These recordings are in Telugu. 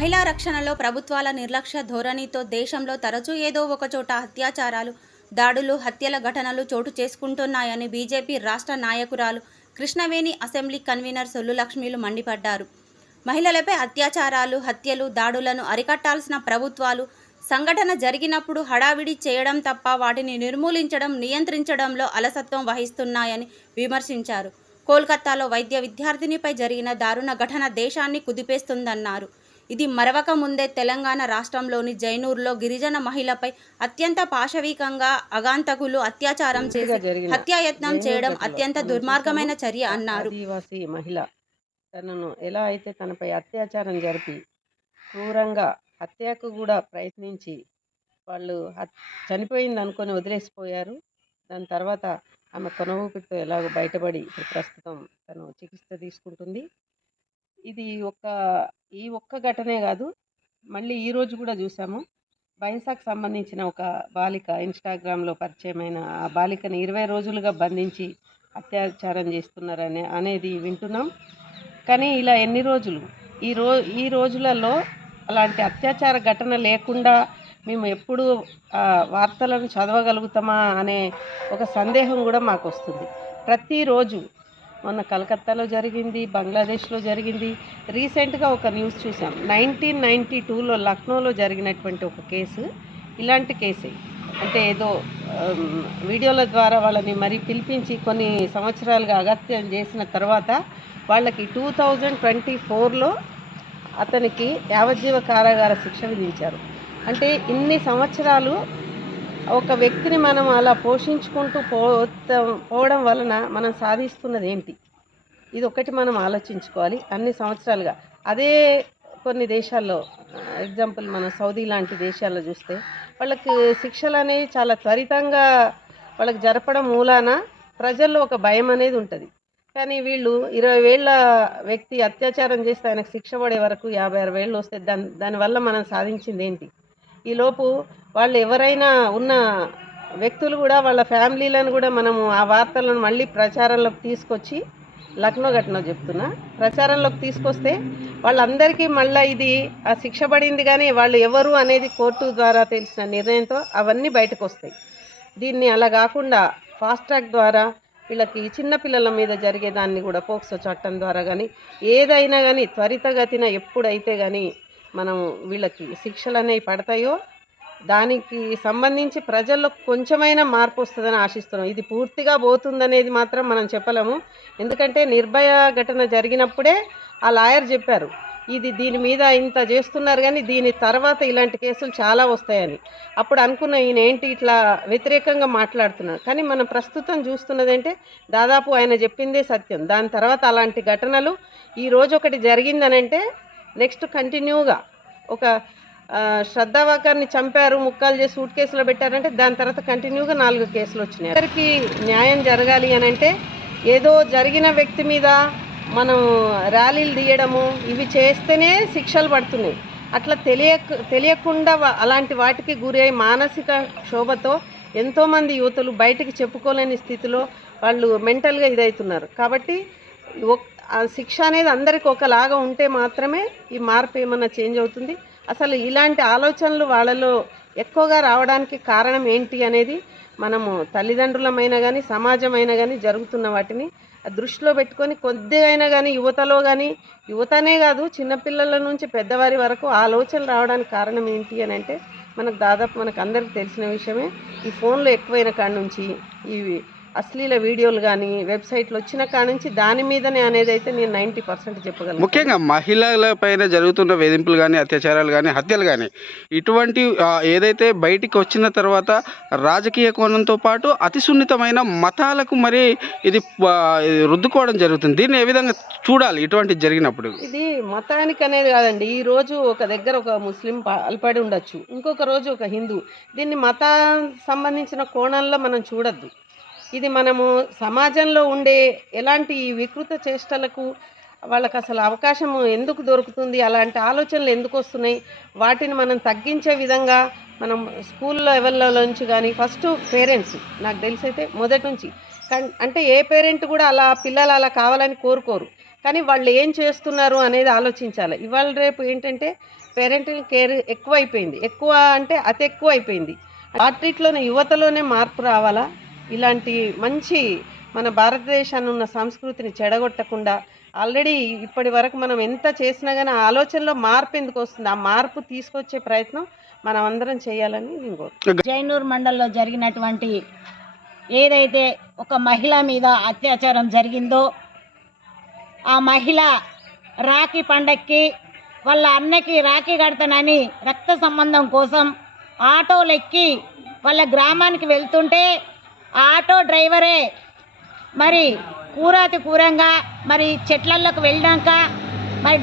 మహిళా రక్షణలో ప్రభుత్వాల నిర్లక్ష్య ధోరణితో దేశంలో తరచూ ఏదో ఒకచోట అత్యాచారాలు, దాడులు, హత్యల ఘటనలు చోటు చేసుకుంటున్నాయని బీజేపీ రాష్ట్ర నాయకురాలు కృష్ణవేణి, అసెంబ్లీ కన్వీనర్ సొల్లు లక్ష్మీలు మండిపడ్డారు. మహిళలపై అత్యాచారాలు, హత్యలు, దాడులను అరికట్టాల్సిన ప్రభుత్వాలు సంఘటన జరిగినప్పుడు హడావిడి చేయడం తప్ప వాటిని నిర్మూలించడం, నియంత్రించడంలో అలసత్వం వహిస్తున్నాయని విమర్శించారు. కోల్కతాలో వైద్య విద్యార్థినిపై జరిగిన దారుణ ఘటన దేశాన్ని కుదిపేస్తుందన్నారు. ఇది మరవక ముందే తెలంగాణ రాష్ట్రంలోని జైనూర్లో గిరిజన మహిళపై అత్యంత పాశవికంగా అగాంతకులు అత్యాచారం చేసి హత్యాయత్నం చేయడం అత్యంత దుర్మార్గమైన చర్య అన్నారు. ఆదివాసీ మహిళ తనను ఎలా అయితే తనపై అత్యాచారం జరిపి క్రూరంగా హత్యకు కూడా ప్రయత్నించి వాళ్ళు చనిపోయింది అనుకొని వదిలేసిపోయారు. దాని తర్వాత ఆమె కొన ఊపిరితో ఎలాగో బయటపడి ఇప్పుడు ప్రస్తుతం తను చికిత్స తీసుకుంటుంది. ఇది ఈ ఒక్క ఘటనే కాదు, మళ్ళీ ఈరోజు కూడా చూసాము. బైన్సాకు సంబంధించిన ఒక బాలిక ఇన్స్టాగ్రామ్లో పరిచయమైన ఆ బాలికని 20 రోజులుగా బంధించి అత్యాచారం చేస్తున్నారనే అనేది వింటున్నాం. కానీ ఇలా ఎన్ని రోజులు ఈ రోజులలో అలాంటి అత్యాచార ఘటన లేకుండా మేము ఎప్పుడు వార్తలను చదవగలుగుతామా అనే ఒక సందేహం కూడా మాకు వస్తుంది. ప్రతిరోజు మొన్న కలకత్తాలో జరిగింది, బంగ్లాదేశ్లో జరిగింది. రీసెంట్గా ఒక న్యూస్ చూసాం. 1992లో లక్నోలో జరిగినటువంటి ఒక కేసు ఇలాంటి కేసే. అంటే ఏదో వీడియోల ద్వారా వాళ్ళని మరీ పిలిపించి కొన్ని సంవత్సరాలుగా అగత్యం చేసిన తర్వాత వాళ్ళకి 2024లో అతనికి యావజ్జీవ కారాగార శిక్ష విధించారు. అంటే ఇన్ని సంవత్సరాలు ఒక వ్యక్తిని మనం అలా పోషించుకుంటూ పోవడం వలన మనం సాధిస్తున్నది ఏంటి? ఇది ఒకటి మనం ఆలోచించుకోవాలి. అన్ని సంవత్సరాలుగా అదే కొన్ని దేశాల్లో, ఎగ్జాంపుల్ మన సౌదీ లాంటి దేశాల్లో చూస్తే వాళ్ళకి శిక్షలు అనేవి చాలా త్వరితంగా వాళ్ళకి జరపడం మూలాన ప్రజల్లో ఒక భయం అనేది ఉంటుంది. కానీ వీళ్ళు 20 ఏళ్ళ వ్యక్తి అత్యాచారం చేస్తే ఆయనకు శిక్ష పడే వరకు 50-60 ఏళ్ళు వస్తే దానివల్ల మనం సాధించింది ఏంటి? ఈలోపు వాళ్ళు ఎవరైనా ఉన్న వ్యక్తులు కూడా వాళ్ళ ఫ్యామిలీలను కూడా మనము ఆ వార్తలను మళ్ళీ ప్రచారంలోకి తీసుకొచ్చి, లక్నో ఘటన చెప్తున్నా, ప్రచారంలోకి తీసుకొస్తే వాళ్ళందరికీ మళ్ళీ ఇది ఆ శిక్ష పడింది. కానీ వాళ్ళు ఎవరు అనేది కోర్టు ద్వారా తెలిసిన నిర్ణయంతో అవన్నీ బయటకు వస్తాయి. దీన్ని అలా కాకుండా ఫాస్ట్ ట్రాక్ ద్వారా వీళ్ళకి చిన్నపిల్లల మీద జరిగేదాన్ని కూడా పోక్సో చట్టం ద్వారా కానీ ఏదైనా కానీ త్వరితగతిన ఎప్పుడైతే కానీ మనం వీళ్ళకి శిక్షలు అనేవి పడతాయో దానికి సంబంధించి ప్రజల్లో కొంచెమైనా మార్పు వస్తుందని ఆశిస్తున్నాం. ఇది పూర్తిగా పోతుందనేది మాత్రం మనం చెప్పలేము. ఎందుకంటే నిర్భయ ఘటన జరిగినప్పుడే ఆ లాయర్ చెప్పారు, దీని మీద ఇంత చేస్తున్నారు కానీ దీని తర్వాత ఇలాంటి కేసులు చాలా వస్తాయని. అప్పుడు అనుకున్న ఈయన ఏంటి ఇట్లా వ్యతిరేకంగా మాట్లాడుతున్నారు. కానీ మనం ప్రస్తుతం చూస్తున్నది అంటే దాదాపు ఆయన చెప్పిందే సత్యం. దాని తర్వాత అలాంటి ఘటనలు ఈరోజు ఒకటి జరిగిందనంటే నెక్స్ట్ కంటిన్యూగా ఒక శ్రద్ధావాకర్ని చంపారు, ముక్కలు చేసి సూట్ కేసులో పెట్టారంటే దాని తర్వాత కంటిన్యూగా 4 కేసులు వచ్చినాయి. అందరికీ న్యాయం జరగాలి అని అంటే ఏదో జరిగిన వ్యక్తి మీద మనం ర్యాలీలు తీయడము ఇవి చేస్తేనే శిక్షలు పడుతున్నాయి. అట్లా తెలియకుండా అలాంటి వాటికి గురై మానసిక క్షోభతో ఎంతోమంది యువతులు బయటికి చెప్పుకోలేని స్థితిలో వాళ్ళు మెంటల్గా ఇదవుతున్నారు. కాబట్టి ఆ శిక్ష అనేది అందరికి ఒకలాగా ఉంటే మాత్రమే ఈ మార్పు ఏమన్నా చేంజ్ అవుతుంది. అసలు ఇలాంటి ఆలోచనలు వాళ్ళలో ఎక్కువగా రావడానికి కారణం ఏంటి అనేది మనము తల్లిదండ్రులమైనా కానీ సమాజమైనా కానీ జరుగుతున్న వాటిని దృష్టిలో పెట్టుకొని కొద్దిగా అయినా కానీ యువతలో కానీ, యువతనే కాదు చిన్నపిల్లల నుంచి పెద్దవారి వరకు ఆలోచనలు రావడానికి కారణం ఏంటి అని అంటే మనకు అందరికి తెలిసిన విషయమే. ఈ ఫోన్లో ఎక్కువైన కాడ నుంచి ఈ అశ్లీల వీడియోలు కానీ వెబ్సైట్లు వచ్చిన కాడ నుంచి దాని మీదనే అనేది అయితే నేను 90% చెప్పగలను. ముఖ్యంగా మహిళల పైన జరుగుతున్న వేధింపులు కానీ, అత్యాచారాలు కానీ, హత్యలు కానీ ఇటువంటి ఏదైతే బయటికి వచ్చిన తర్వాత రాజకీయ కోణంతో పాటు అతి సున్నితమైన మతాలకు మరి ఇది రుద్దుకోవడం జరుగుతుంది. దీన్ని ఏ విధంగా చూడాలి ఇటువంటి జరిగినప్పుడు? ఇది మతానికి అనేది కాదండి. ఈ రోజు ఒక దగ్గర ఒక ముస్లిం పాల్పడి ఉండొచ్చు, ఇంకొక రోజు ఒక హిందూ. దీన్ని మతానికి సంబంధించిన కోణంలో మనం చూడొద్దు. ఇది మనము సమాజంలో ఉండే ఎలాంటి వికృత చేష్టలకు వాళ్ళకి అసలు అవకాశం ఎందుకు దొరుకుతుంది, అలాంటి ఆలోచనలు ఎందుకు వస్తున్నాయి, వాటిని మనం తగ్గించే విధంగా మనం స్కూల్ లెవెల్లో నుంచి కానీ ఫస్ట్ పేరెంట్స్, నాకు తెలిసైతే మొదటి నుంచి అంటే ఏ పేరెంట్ కూడా అలా పిల్లలు అలా కావాలని కోరుకోరు. కానీ వాళ్ళు ఏం చేస్తున్నారు అనేది ఆలోచించాలి. ఇవాళ రేపు ఏంటంటే పేరెంటల్ కేర్ ఎక్కువైపోయింది. ఎక్కువ అంటే అతి ఎక్కువ అయిపోయింది. వాటిలోనే యువతలోనే మార్పు రావాలా. ఇలాంటి మంచి మన భారతదేశాన్ని ఉన్న సంస్కృతిని చెడగొట్టకుండా ఆల్రెడీ ఇప్పటి వరకు మనం ఎంత చేసినా కానీ ఆ ఆలోచనలో మార్పు ఎందుకు వస్తుంది, ఆ మార్పు తీసుకొచ్చే ప్రయత్నం మనం అందరం చేయాలని నేను కోరుకుంటున్నాను. జైనూర్ మండల్లో జరిగినటువంటి ఏదైతే ఒక మహిళ మీద అత్యాచారం జరిగిందో ఆ మహిళ రాఖీ పండక్కి వాళ్ళ అన్నకి రాఖీ కడతానని రక్త సంబంధం కోసం ఆటోలెక్కి వాళ్ళ గ్రామానికి వెళ్తుంటే ఆ ఆటో డ్రైవరే మరి కూరంగా మరి చెట్లలోకి వెళ్ళాక మరి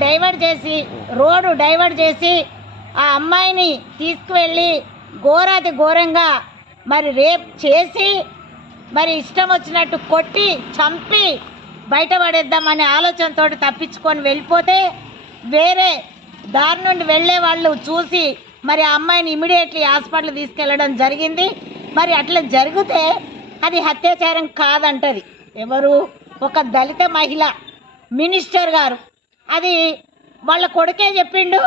రోడ్డు డైవర్ట్ చేసి ఆ అమ్మాయిని తీసుకువెళ్ళి ఘోరంగా మరి రేప్ చేసి మరి ఇష్టం వచ్చినట్టు కొట్టి చంపి బయటపడేద్దామనే ఆలోచనతో తప్పించుకొని వెళ్ళిపోతే వేరే దారి నుండి వెళ్ళే వాళ్ళు చూసి మరి ఆ అమ్మాయిని ఇమీడియట్లీ హాస్పిటల్ తీసుకెళ్ళడం జరిగింది. మరి అట్లా జరిగితే అది అత్యాచారం కాదంటది ఎవరు, ఒక దళిత మహిళ మినిస్టర్ గారు. అది వాళ్ళ కొడుకే చెప్పిండు,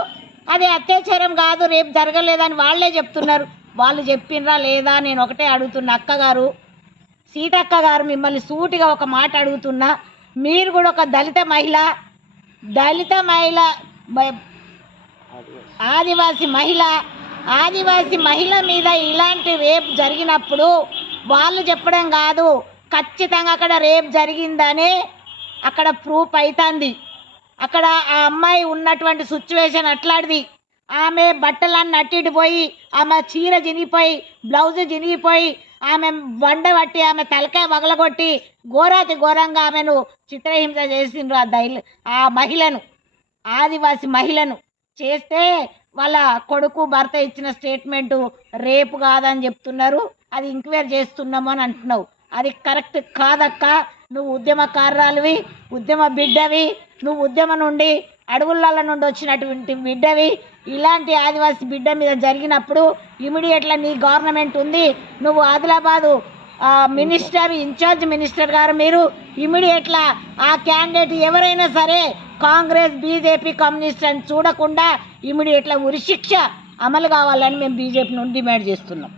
అది అత్యాచారం కాదు, రేపు జరగలేదని వాళ్ళే చెప్తున్నారు. వాళ్ళు చెప్పినరా లేదా నేను ఒకటే అడుగుతున్నా. అక్కగారు సీతక్క గారు మిమ్మల్ని సూటిగా ఒక మాట అడుగుతున్నా. మీరు కూడా ఒక దళిత మహిళ ఆదివాసి మహిళ మీద ఇలాంటి రేప్ జరిగినప్పుడు వాళ్ళు చెప్పడం కాదు, ఖచ్చితంగా అక్కడ రేప్ జరిగిందనే అక్కడ ప్రూఫ్ అవుతుంది. అక్కడ ఆ అమ్మాయి ఉన్నటువంటి సిచ్యువేషన్ అట్లాంటిది. ఆమె బట్టలన్నీ అట్టిపోయి, ఆమె చీర చినిగిపోయి, బ్లౌజ్ చినిగిపోయి, ఆమె బండ పట్టి, ఆమె తలకాయ పగలగొట్టి ఘోరంగా ఆమెను చిత్రహింస చేసిండ్రు. ఆ మహిళను, ఆదివాసి మహిళను చేస్తే వాళ్ళ కొడుకు భర్త ఇచ్చిన స్టేట్మెంటు రేపు కాదని చెప్తున్నారు. అది ఎంక్వైరీ చేస్తున్నాము అని అంటున్నావు. అది కరెక్ట్ కాదక్క. నువ్వు ఉద్యమకారురాలివి, ఉద్యమ బిడ్డవి, నువ్వు ఉద్యమం నుండి అడవుల నుండి వచ్చినటువంటి బిడ్డవి. ఇలాంటి ఆదివాసి బిడ్డ మీద జరిగినప్పుడు ఇమీడియట్గా నీ గవర్నమెంట్ ఉంది, నువ్వు ఆదిలాబాదు మినిస్టర్, ఇన్ఛార్జ్ మినిస్టర్ గారు మీరు ఇమీడియట్గా ఆ క్యాండిడేట్ ఎవరైనా సరే కాంగ్రెస్, బీజేపీ, కమ్యూనిస్ట్ అని చూడకుండా ఇమీడియట్గా ఉరిశిక్ష అమలు కావాలని మేము బీజేపీ నుండి డిమాండ్ చేస్తున్నాం.